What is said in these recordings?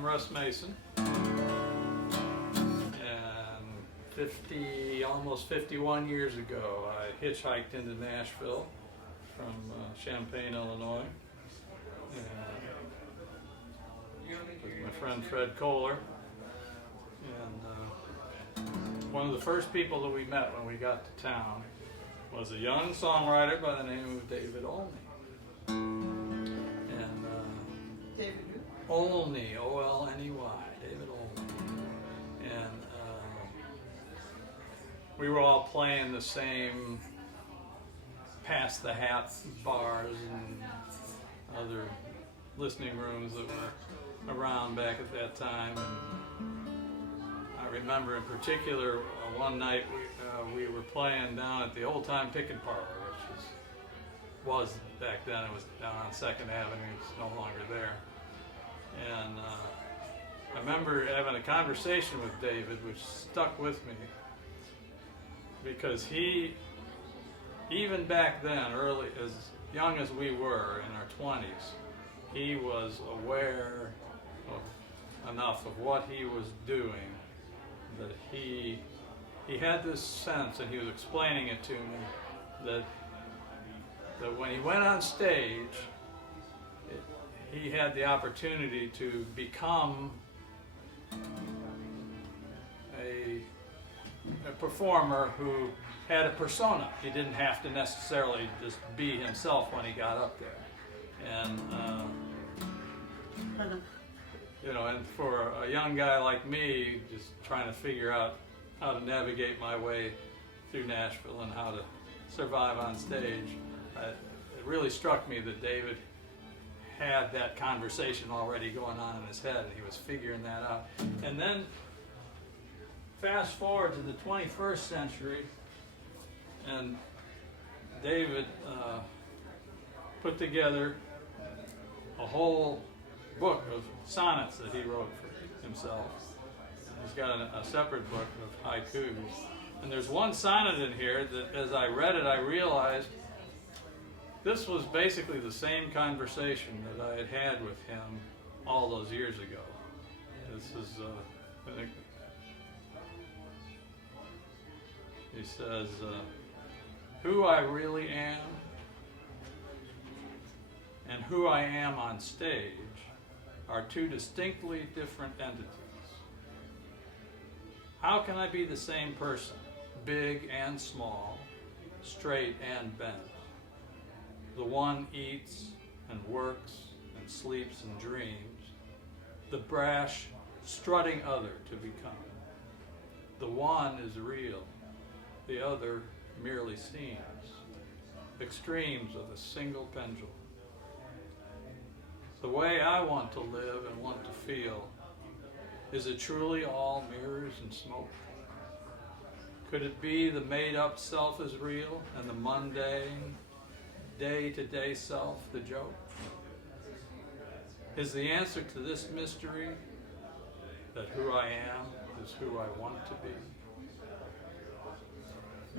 I'm Russ Mason, and almost 51 years ago, I hitchhiked into Nashville from Champaign, Illinois, with my friend Fred Kohler. And one of the first people that we met when we got to town was a young songwriter by the name of David Olney. And David who? Olney, O-L-N-E-Y, David Olney. And we were all playing the same pass the hat bars and other listening rooms that were around back at that time. And I remember in particular one night we were playing down at the Old Time Picking Parlor, which was back then, it was down on 2nd Avenue, it's no longer there. And I remember having a conversation with David, which stuck with me, because he, even back then, early, as young as we were in our 20s, he was aware of enough of what he was doing that he had this sense, and he was explaining it to me, that when he went on stage, he had the opportunity to become a performer who had a persona. He didn't have to necessarily just be himself when he got up there. And you know, and for a young guy like me, just trying to figure out how to navigate my way through Nashville and how to survive on stage, it really struck me that David had that conversation already going on in his head, and he was figuring that out. And then fast forward to the 21st century, and David put together a whole book of sonnets that he wrote for himself. He's got a separate book of haikus. And there's one sonnet in here that, as I read it, I realized this was basically the same conversation that I had had with him all those years ago. This is, he says, who I really am and who I am on stage are two distinctly different entities. How can I be the same person, big and small, straight and bent? The one eats and works and sleeps and dreams, the brash, strutting other to become. The one is real, the other merely seems, extremes of a single pendulum. The way I want to live and want to feel, is it truly all mirrors and smoke? Could it be the made-up self is real and the mundane, day-to-day self the joke? Is the answer to this mystery that who I am is who I want to be?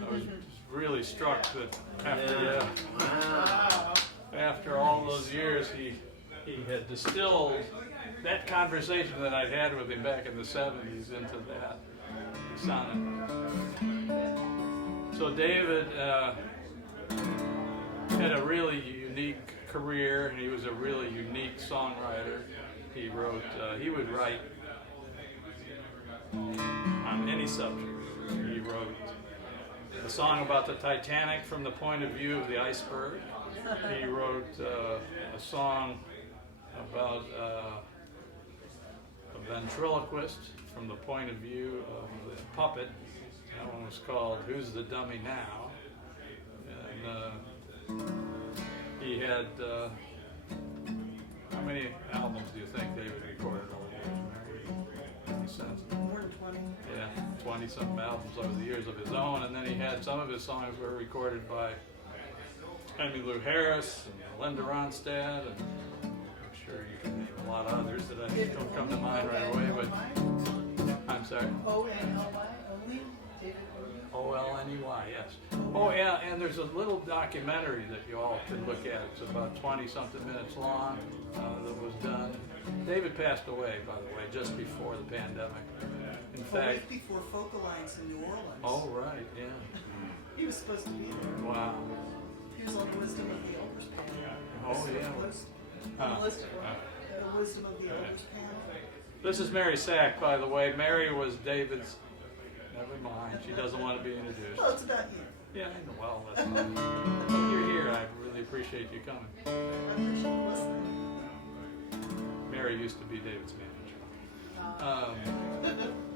I was really struck that after all those years, he had distilled that conversation that I'd had with him back in the 70s into that sonnet. So David had a really unique career, and he was a really unique songwriter. He wrote, he would write on any subject. He wrote a song about the Titanic from the point of view of the iceberg. He wrote a song about a ventriloquist from the point of view of the puppet. That one was called Who's the Dummy Now? And he had, how many albums do you think David recorded over the years? More than 20. Yeah, 20-something albums over the years of his own, and then he had some of his songs were recorded by Henry Lou Harris and Linda Ronstadt, and I'm sure you can name a lot of others that I don't come to mind right away, but I'm sorry. O-N-L-Y, Olney? David Olney? O-L-N-E-Y, yes. Oh yeah, and there's a little documentary that you all can look at. It's about 20-something minutes long that was done. David passed away, by the way, just before the pandemic. In A fact, week before Folk Alliance in New Orleans. oh right, yeah. He was supposed to be there. Wow. He was on the Wisdom of the Elders panel. Oh yeah. On the Wisdom of the Elders panel. This is Mary Sack, by the way. Mary was David's. Never mind. She doesn't want to be introduced. Oh, it's about you. Yeah, I know. Well, that's fine. But you're here. I really appreciate you coming. I appreciate you listening. Mary used to be David's manager.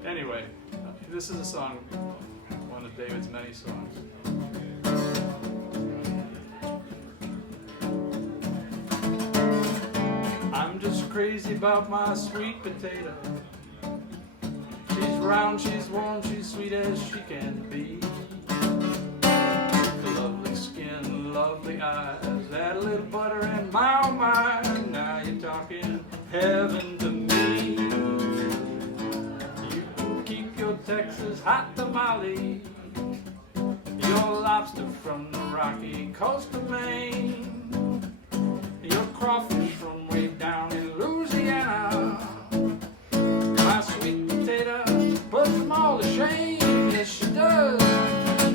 Anyway, this is a song, one of David's many songs. I'm just crazy about my sweet potato. She's round, she's warm, she's sweet as she can be. Lovely skin, lovely eyes, add a little butter and my oh my, now you're talking heaven to me. You can keep your Texas hot tamale, your lobster from the rocky coast of Maine, your crawfish from way down in Louisiana. My sweet potato puts them all to shame, yes she does.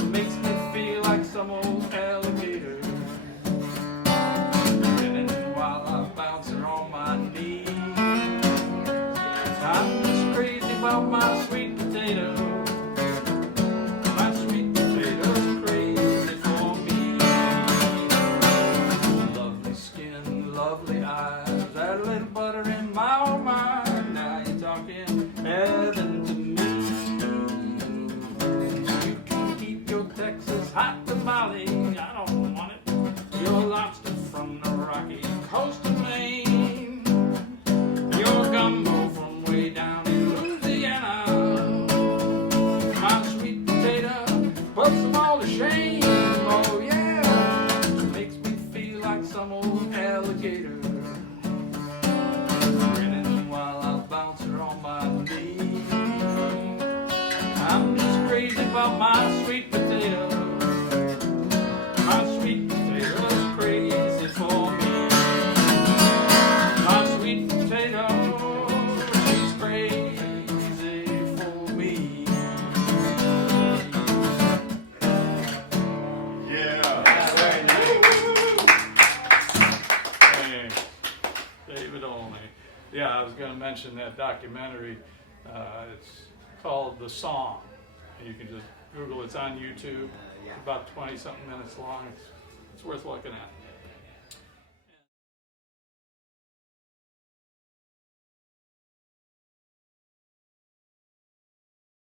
Makes me feel like some old alligator, grinning while I bounce her on my knee. I'm just crazy about my sweet potato. My sweet potato's crazy for me. Lovely skin, lovely eyes, add a little butter in my oh my, now you're talking heaven to me. You can keep your Texas hot tamale, I don't want it. Your lobster from the rocky coast of Maine, your gumbo from way down in Louisiana. My sweet potato puts them all to shame, oh yeah. Makes me feel like some old alligator, grinning while I bounce her on my knee. I'm just crazy about my sweet potato. My sweet potato's crazy for me. My sweet potato, she's crazy for me. Yeah. Very nice. Hey, David Olney. Yeah, I was going to mention that documentary. It's called The Song. You can just Google it. It's on YouTube. It's about 20-something minutes long. It's worth looking at.